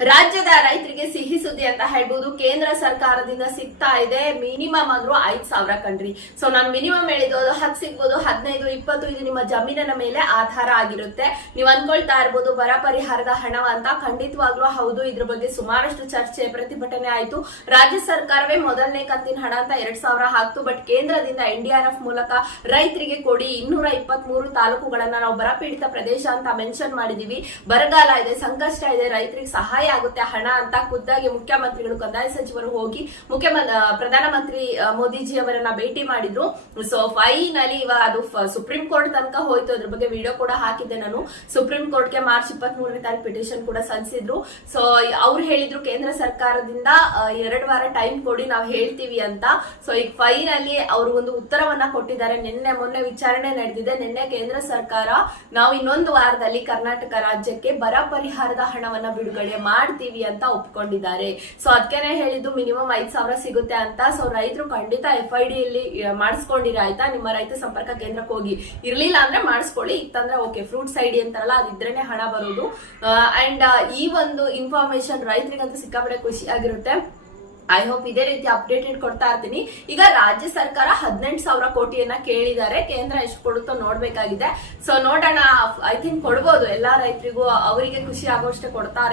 ರಾಜ್ಯದ ರೈತರಿಗೆ ಸಿಹಿ ಸುದ್ದಿ ಅಂತ ಹೇಳ್ಬೋದು. ಕೇಂದ್ರ ಸರ್ಕಾರದಿಂದ ಸಿಗ್ತಾ ಇದೆ. ಮಿನಿಮಮ್ ಆದ್ರೂ ಐದ್ ಸಾವಿರ ಕಣ್ರಿ. ಸೊ ನಾನು ಮಿನಿಮಮ್ ಹೇಳಿದ್ದು ಅದು ಹತ್ತು ಸಿಗ್ಬೋದು. ಹದಿನೈದು, ಇಪ್ಪತ್ತು ಇದು ನಿಮ್ಮ ಜಮೀನಿನ ಮೇಲೆ ಆಧಾರ ಆಗಿರುತ್ತೆ. ನೀವು ಅನ್ಕೊಳ್ತಾ ಇರ್ಬೋದು ಬರ ಪರಿಹಾರದ ಹಣ ಅಂತ. ಖಂಡಿತವಾಗ್ಲೂ ಹೌದು. ಇದ್ರ ಬಗ್ಗೆ ಸುಮಾರಷ್ಟು ಚರ್ಚೆ, ಪ್ರತಿಭಟನೆ ಆಯ್ತು. ರಾಜ್ಯ ಸರ್ಕಾರವೇ ಮೊದಲನೇ ಕಂತಿನ ಹಣ ಅಂತ ಎರಡ್ ಸಾವಿರ ಹಾಕ್ತು. ಬಟ್ ಕೇಂದ್ರದಿಂದ ಎನ್ ಡಿಆರ್ ಎಫ್ ಮೂಲಕ ರೈತರಿಗೆ ಕೊಡಿ ಇನ್ನೂರ ಇಪ್ಪತ್ತ್ ಮೂರು ತಾಲೂಕುಗಳನ್ನ ನಾವು ಬರಪೀಡಿತ ಪ್ರದೇಶ ಅಂತ ಮೆನ್ಷನ್ ಮಾಡಿದೀವಿ. ಬರಗಾಲ ಇದೆ, ಸಂಕಷ್ಟ ಇದೆ. ರೈತರಿಗೆ ಸಹಾಯ ಆಗುತ್ತೆ, ಹಣ ಅಂತ ಖುದ್ದಾಗಿ ಮುಖ್ಯಮಂತ್ರಿಗಳು ಕಂದಾಯ ಸಚಿವರು ಹೋಗಿ ಮುಖ್ಯಮಂತ್ರಿ ಪ್ರಧಾನಮಂತ್ರಿ ಮೋದಿಜಿ ಅವರನ್ನ ಭೇಟಿ ಮಾಡಿದ್ರು. ಸೊ ಫೈನಲಿ ಇವಾಗ ಅದು ಸುಪ್ರೀಂ ಕೋರ್ಟ್ ತನಕ ಹೋಯ್ತು. ಅದ್ರ ಬಗ್ಗೆ ವಿಡಿಯೋ ಕೂಡ ಹಾಕಿದ್ದೆ ನಾನು. ಸುಪ್ರೀಂ ಕೋರ್ಟ್ಗೆ ಮಾರ್ಚ್ ಇಪ್ಪತ್ತ್ ಮೂರನೇ ತಾರೀಕು ಪಿಟಿಷನ್ ಕೂಡ ಸಲ್ಲಿಸಿದ್ರು. ಸೊ ಅವ್ರು ಹೇಳಿದ್ರು, ಕೇಂದ್ರ ಸರ್ಕಾರದಿಂದ ಎರಡು ವಾರ ಟೈಮ್ ಕೊಡಿ, ನಾವು ಹೇಳ್ತೀವಿ ಅಂತ. ಸೊ ಈಗ ಫೈನಲಿ ಅವರು ಒಂದು ಉತ್ತರವನ್ನ ಕೊಟ್ಟಿದ್ದಾರೆ. ನಿನ್ನೆ ಮೊನ್ನೆ ವಿಚಾರಣೆ ನಡೆದಿದೆ. ನಿನ್ನೆ ಕೇಂದ್ರ ಸರ್ಕಾರ, ನಾವು ಇನ್ನೊಂದು ವಾರದಲ್ಲಿ ಕರ್ನಾಟಕ ರಾಜ್ಯಕ್ಕೆ ಬರ ಪರಿಹಾರದ ಹಣವನ್ನ ಬಿಡುಗಡೆ ಮಾಡ್ತೀವಿ ಅಂತ ಒಪ್ಕೊಂಡಿದ್ದಾರೆ. ಸೊ ಅದಕ್ಕೆ ಹೇಳಿದ್ದು ಮಿನಿಮಮ್ ಐದ್ ಸಾವಿರ ಸಿಗುತ್ತೆ ಅಂತ. ಸೊ ರೈತರು ಖಂಡಿತ ಎಫ್ ಐ ಡಿ ಅಲ್ಲಿ ಮಾಡಿಸ್ಕೊಂಡಿರ ಆಯ್ತಾ? ನಿಮ್ಮ ರೈತ ಸಂಪರ್ಕ ಕೇಂದ್ರಕ್ಕೆ ಹೋಗಿ. ಇರ್ಲಿಲ್ಲ ಅಂದ್ರೆ ಮಾಡಿಸ್ಕೊಳ್ಳಿ. ಇತ್ತಂದ್ರೆ ಓಕೆ ಫ್ರೂಟ್ಸ್ ಐಡಿ ಅಂತಾರಲ್ಲ, ಅದಿದ್ರೇನೆ ಹಣ ಬರೋದು. ಅಂಡ್ ಈ ಒಂದು ಇನ್ಫಾರ್ಮೇಶನ್ ರೈತರಿಗಂತೂ ಸಿಕ್ಕಾಪಟ್ಟೆ ಖುಷಿ ಆಗಿರುತ್ತೆ. ಐ ಹೋಪ್ ಇದೇ ರೀತಿ ಅಪ್ಡೇಟೆಡ್ ಕೊಡ್ತಾ ಇರ್ತೀನಿ. ಈಗ ರಾಜ್ಯ ಸರ್ಕಾರ ಹದಿನೆಂಟು ಸಾವಿರ ಕೋಟಿಯನ್ನ ಕೇಳಿದ್ದಾರೆ. ಕೇಂದ್ರ ಎಷ್ಟು ಕೊಡುತ್ತೋ ನೋಡ್ಬೇಕಾಗಿದೆ. ಸೊ ನೋಡೋಣ. ಐ ಥಿಂಕ್ ಕೊಡ್ಬೋದು. ಎಲ್ಲಾ ರೈತರಿಗೂ ಅವರಿಗೆ ಖುಷಿ ಆಗೋಷ್ಟೇ ಕೊಡ್ತಾರೆ.